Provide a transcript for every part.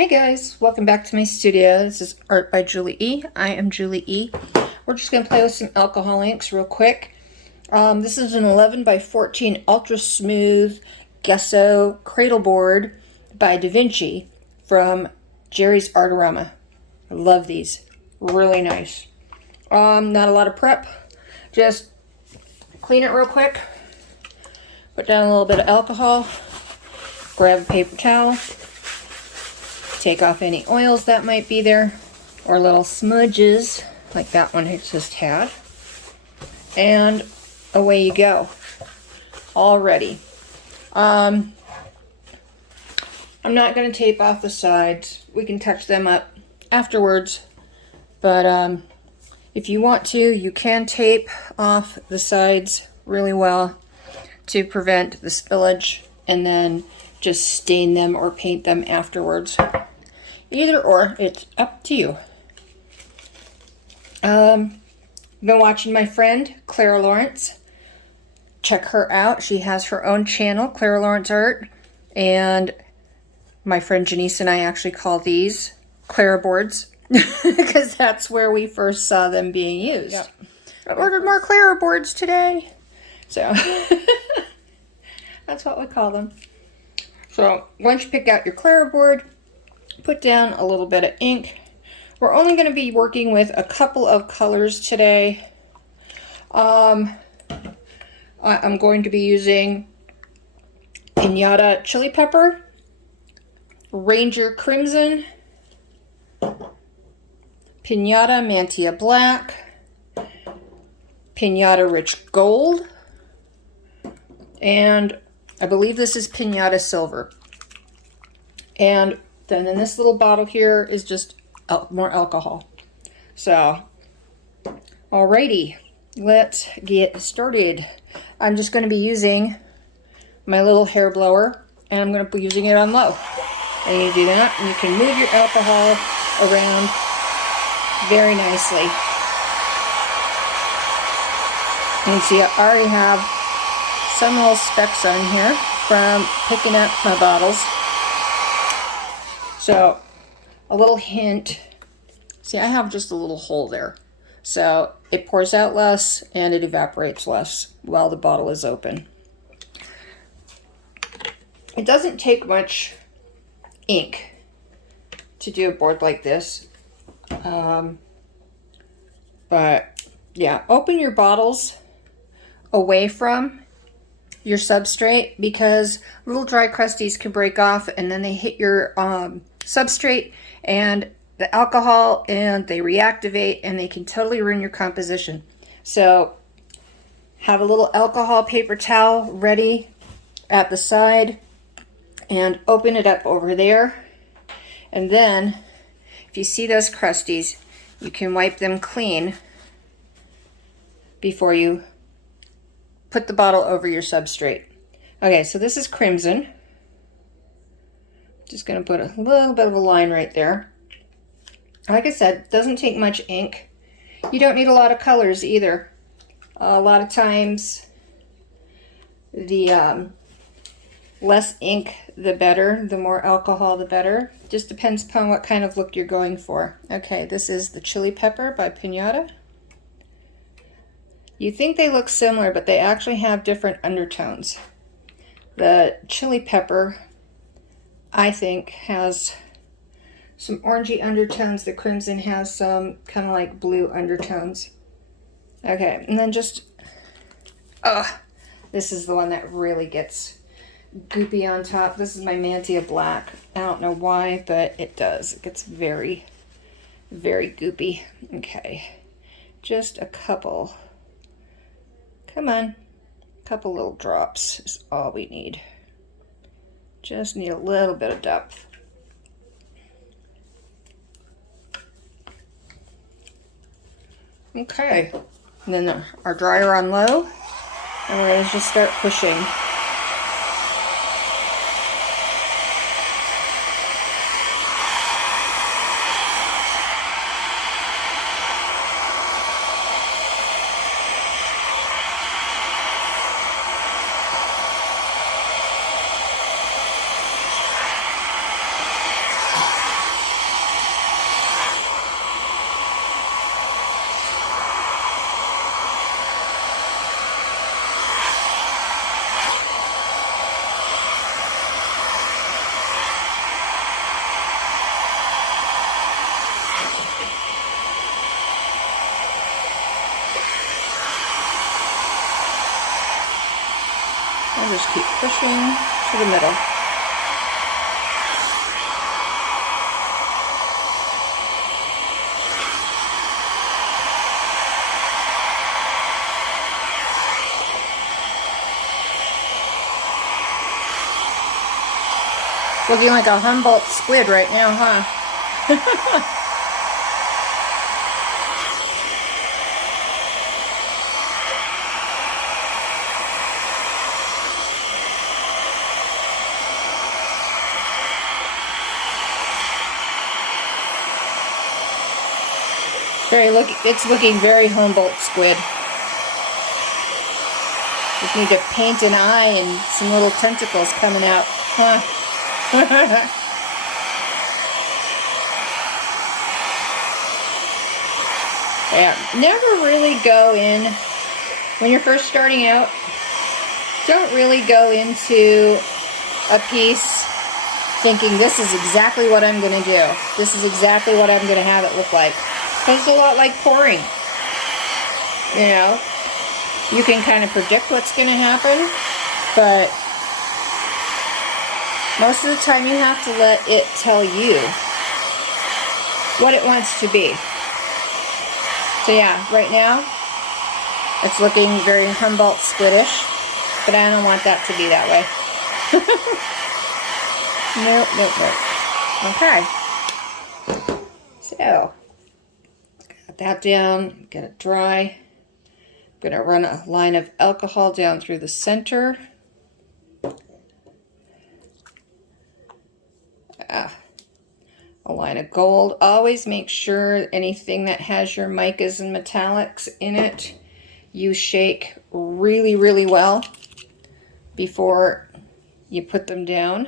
Hey guys, welcome back to my studio. This is Art by Julie E. I am Julie E. We're just going to play with some alcohol inks real quick. This is an 11 by 14 ultra smooth gesso cradle board by Da Vinci from Jerry's Artarama. I love these. Really nice. Not a lot of prep. Just clean it real quick. Put down a little bit of alcohol. Grab a paper towel. Take off any oils that might be there, or little smudges like that one I just had, and away you go. All ready. I'm not going to tape off the sides. We can touch them up afterwards, but if you want to, you can tape off the sides really well to prevent the spillage, and then just stain them or paint them afterwards. Either or, it's up to you. Been watching my friend, Clara Lawrence. Check her out. She has her own channel, Clara Lawrence Art. And my friend Janice and I actually call these Clara boards because that's where we first saw them being used. Yep. I ordered more Clara boards today. So, that's what we call them. So, once you pick out your Clara board, put down a little bit of ink. We're only going to be working with a couple of colors today. I'm going to be using Pinata Chili Pepper, Ranger Crimson, Pinata Mantia Black, Pinata Rich Gold, and I believe this is Pinata Silver. And then in this little bottle here is just more alcohol. So, alrighty, let's get started. I'm just going to be using my little hair blower, and I'm going to be using it on low. And you do that, and you can move your alcohol around very nicely. And see, I already have some little specks on here from picking up my bottles. So, a little hint. See, I have just a little hole there. So, it pours out less and it evaporates less while the bottle is open. It doesn't take much ink to do a board like this. But, yeah, open your bottles away from your substrate because little dry crusties can break off and then they hit your substrate and the alcohol and they reactivate and they can totally ruin your composition. So have a little alcohol paper towel ready at the side and open it up over there. And then if you see those crusties, you can wipe them clean before you put the bottle over your substrate. Okay, so this is crimson. Just going to put a little bit of a line right there. Like I said, it doesn't take much ink. You don't need a lot of colors either. A lot of times, the less ink, the better. The more alcohol, the better. Just depends upon what kind of look you're going for. Okay, this is the Chili Pepper by Pinata. You think they look similar, but they actually have different undertones. The Chili Pepper, I think, has some orangey undertones. The Crimson has some kind of like blue undertones. Okay, and then just, this is the one that really gets goopy on top. This is my Mantia Black. I don't know why, but it does. It gets very, very goopy. Okay, just a couple. Come on, a couple little drops is all we need. Just need a little bit of depth. Okay, and then our dryer on low, and we're going to just start pushing. just keep pushing to the middle. Looking like a Humboldt squid right now, huh? It's looking very Humboldt squid. Just need to paint an eye and some little tentacles coming out, huh? Yeah, never really go in, when you're first starting out, don't really go into a piece thinking this is exactly what I'm going to do. This is exactly what I'm going to have it look like. Because it's a lot like pouring. You know, you can kind of predict what's going to happen, but most of the time you have to let it tell you what it wants to be. So yeah, right now it's looking very Humboldt squiddish, but I don't want that to be that way. Nope, nope, nope. Okay. So, got that down, get it dry. I'm going to run a line of alcohol down through the center. A line of gold. Always make sure anything that has your micas and metallics in it, you shake really, really well before you put them down,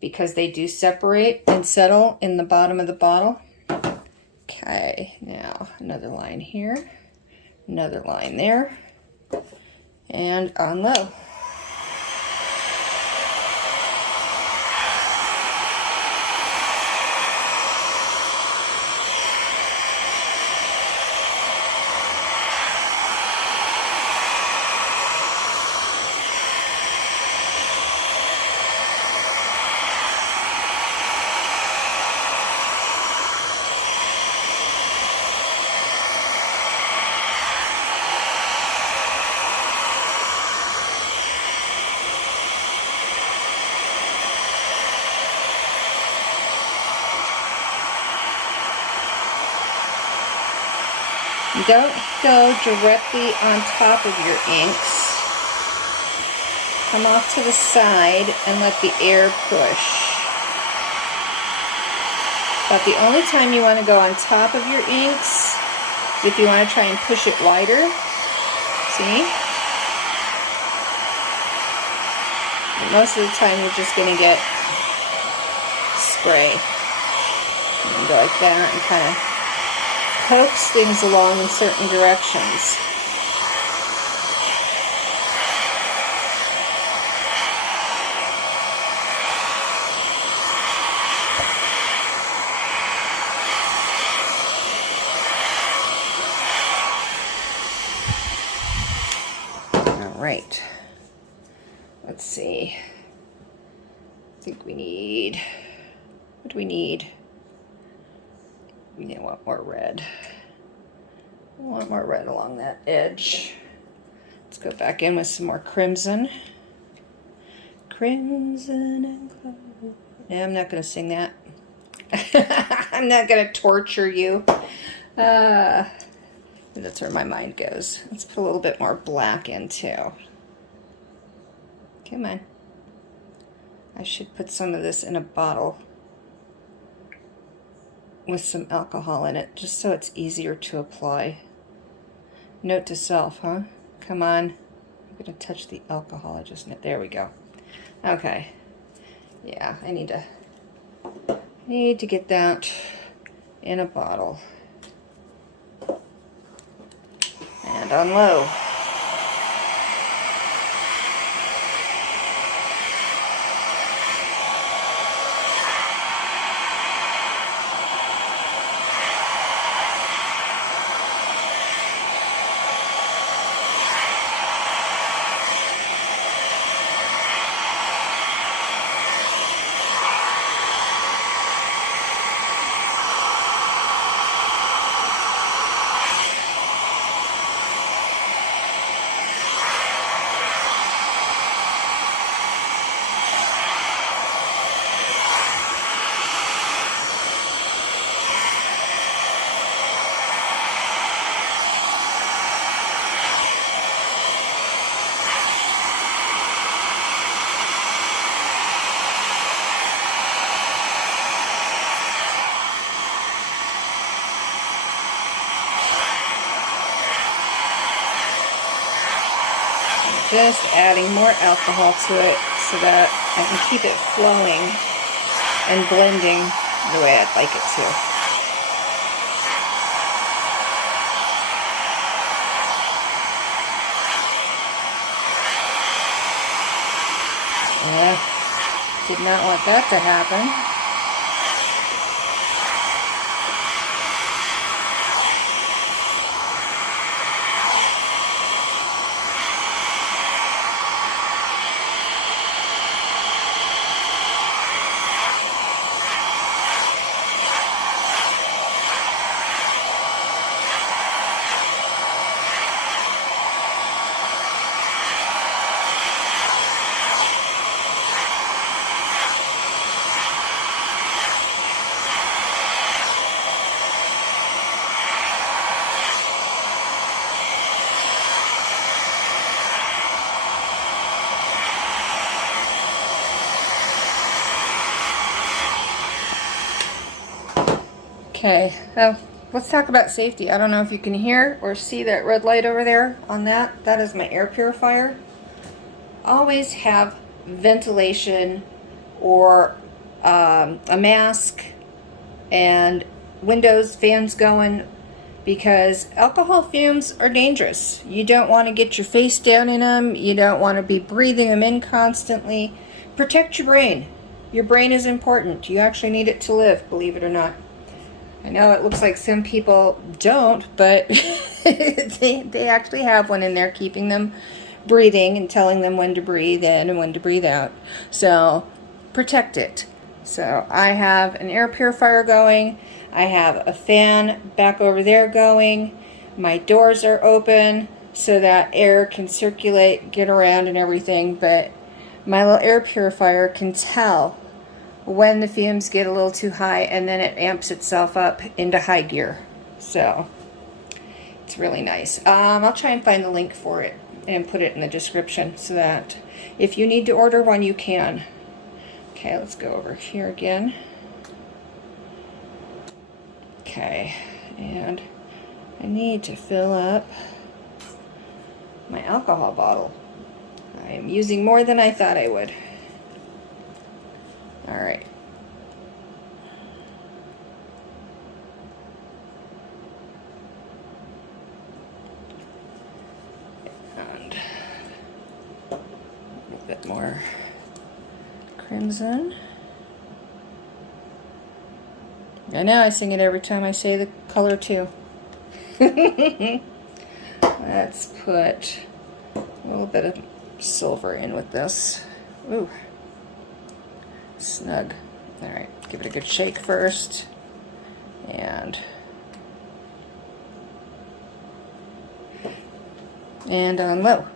because they do separate and settle in the bottom of the bottle. Okay, now another line here, another line there, and on low. Don't go directly on top of your inks. Come off to the side and let the air push. But the only time you want to go on top of your inks is if you want to try and push it wider. See? And most of the time you're just going to get spray. And go like that and kind of coax things along in certain directions. All right. Let's see. I think we need, what do we need? We want more red. I want more red along that edge. Let's go back in with some more crimson. Crimson and clover. Yeah, I'm not going to sing that. I'm not going to torture you. That's where my mind goes. Let's put a little bit more black in too. Come on. I should put some of this in a bottle with some alcohol in it, just so it's easier to apply. Note to self, huh? Come on. I'm going to touch the alcohol. There we go. Okay. Yeah, I need to get that in a bottle. And on low. just adding more alcohol to it so that I can keep it flowing and blending the way I'd like it to. Did not want that to happen. Okay, let's talk about safety. I don't know if you can hear or see that red light over there on that. That is my air purifier. Always have ventilation or a mask and windows, fans going, because alcohol fumes are dangerous. You don't want to get your face down in them. You don't want to be breathing them in constantly. Protect your brain. Your brain is important. You actually need it to live, believe it or not. I know it looks like some people don't, but they actually have one in there keeping them breathing and telling them when to breathe in and when to breathe out. So protect it. So I have an air purifier going. I have a fan back over there going. My doors are open so that air can circulate, get around and everything. But my little air purifier can tell when the fumes get a little too high, and then it amps itself up into high gear. So it's really nice. I'll try and find the link for it and put it in the description so that if you need to order one, you can. Okay, let's go over here again. Okay, and I need to fill up my alcohol bottle. I am using more than I thought I would. All right. And a little bit more crimson. I know I sing it every time I say the color too. Let's put a little bit of silver in with this. Ooh. Snug. All right, give it a good shake first, and on low.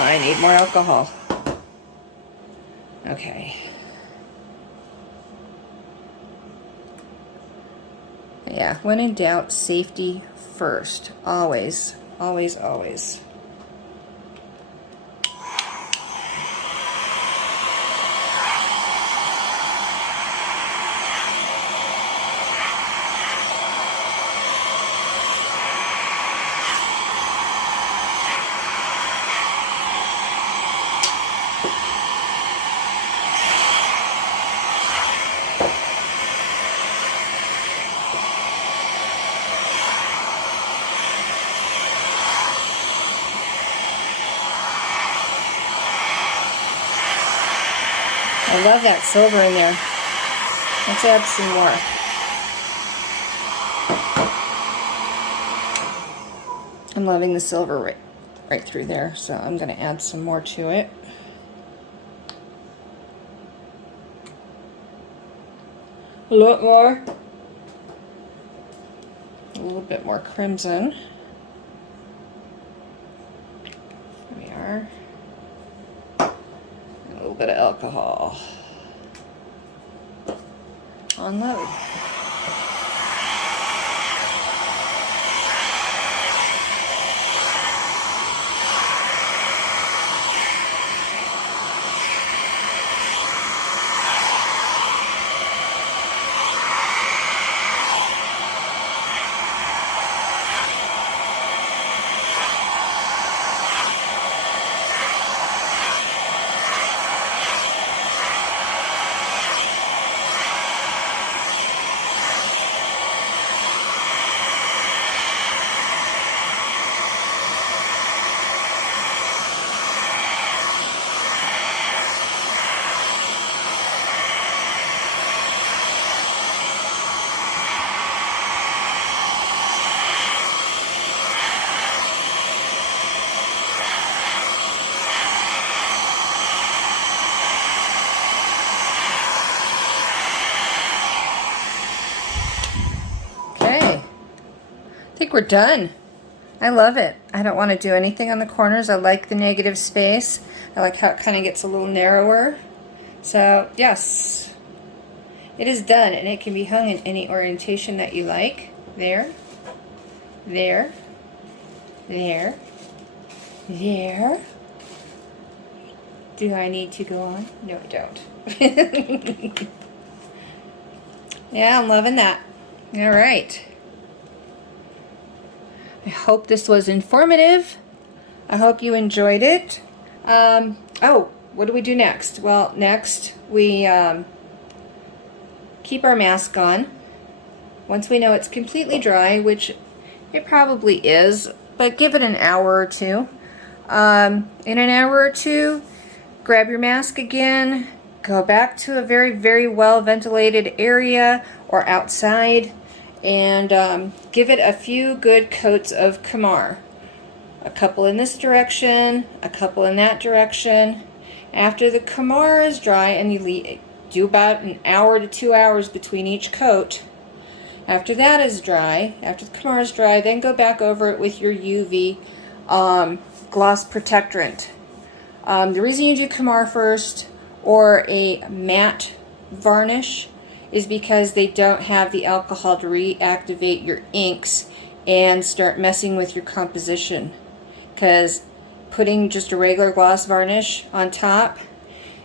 I need more alcohol. Okay. Yeah, when in doubt, safety first. Always, always, always. I love that silver in there. Let's add some more. I'm loving the silver right through there, so I'm going to add some more to it. A lot more. A little bit more crimson. There we are. A little bit of alcohol. Unload. think we're done. I love it. I don't want to do anything on the corners. I like the negative space. I like how it kind of gets a little narrower. So yes, it is done, and it can be hung in any orientation that you like. There, there, there, there. Do I need to go on? No, I don't. Yeah, I'm loving that. All right. I hope this was informative. I hope you enjoyed it. Oh, what do we do next? Well, next we keep our mask on. Once we know it's completely dry, which it probably is, but give it an hour or two. In an hour or two, grab your mask again, go back to a very, very well ventilated area or outside, and give it a few good coats of Kamar. A couple in this direction, a couple in that direction. After the Kamar is dry, and you do about an hour to 2 hours between each coat. After that is dry, after the Kamar is dry, then go back over it with your UV gloss protectorant. The reason you do Kamar first or a matte varnish is because they don't have the alcohol to reactivate your inks and start messing with your composition. Because putting just a regular gloss varnish on top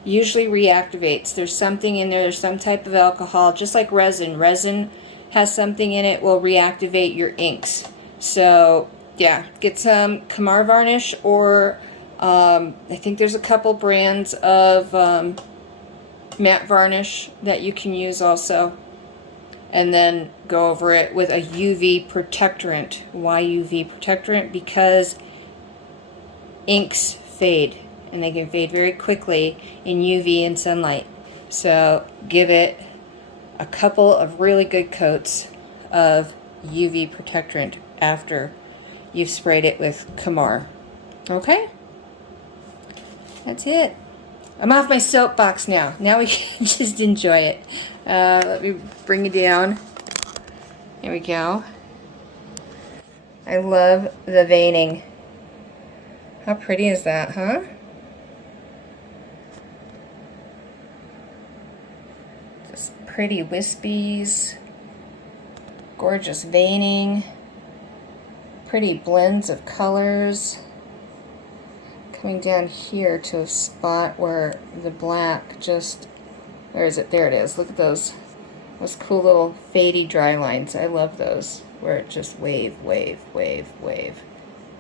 usually reactivates. There's something in there, there's some type of alcohol, just like resin. Resin has something in it, will reactivate your inks. So yeah, get some Kamar varnish, or I think there's a couple brands of matte varnish that you can use also, and then go over it with a UV protectorant. Why UV protectorant? Because inks fade, and they can fade very quickly in UV and sunlight. So give it a couple of really good coats of UV protectorant after you've sprayed it with Kamar. Okay? That's it. I'm off my soapbox now. Now we can just enjoy it. Let me bring it down. There we go. I love the veining. How pretty is that, huh? Just pretty wispies. Gorgeous veining. Pretty blends of colors. Coming down here to a spot where the black just, where is it? There it is. Look at those cool little fadey dry lines. I love those, where it just wave, wave, wave, wave.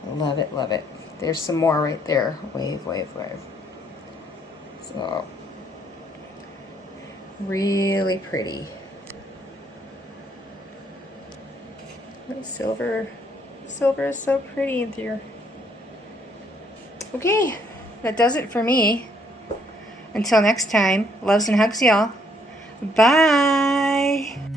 I love it, love it. There's some more right there. Wave, wave, wave. So, really pretty. Silver is so pretty in here. Okay, that does it for me. Until next time, loves and hugs, y'all. Bye.